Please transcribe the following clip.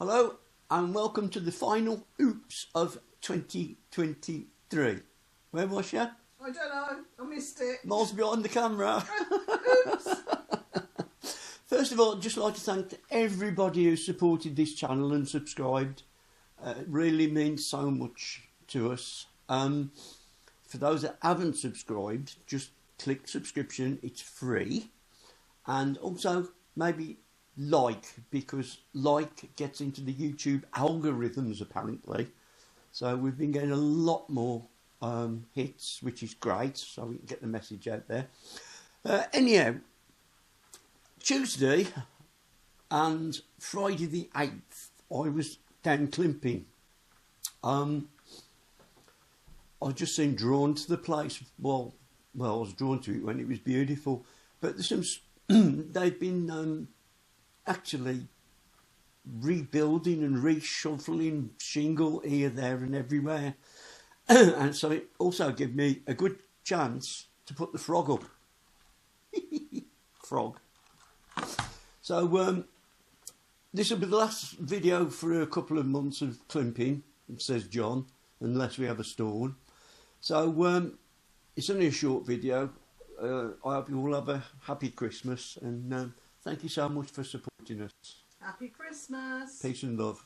Hello and welcome to the final oops of 2023. Where was you? I don't know, I missed it. Miles behind the camera. Oops. First of all, I'd just like to thank everybody who supported this channel and subscribed. It really means so much to us. For those that haven't subscribed, just click subscription, it's free. And also maybe like, because like gets into the YouTube algorithms apparently. So we've been getting a lot more hits, which is great, so we can get the message out there. Anyhow, Tuesday and Friday the 8th I was down Clymping. I just seemed drawn to the place. Well, I was drawn to it when it was beautiful, but there's some they've been actually rebuilding and reshuffling shingle here, there and everywhere. And so it also gave me a good chance to put the frog up. Frog. So this will be the last video for a couple of months of Clymping, says John, unless we have a storm. So it's only a short video. I hope you all have a happy Christmas, and thank you so much for supporting us. Happy Christmas. Peace and love.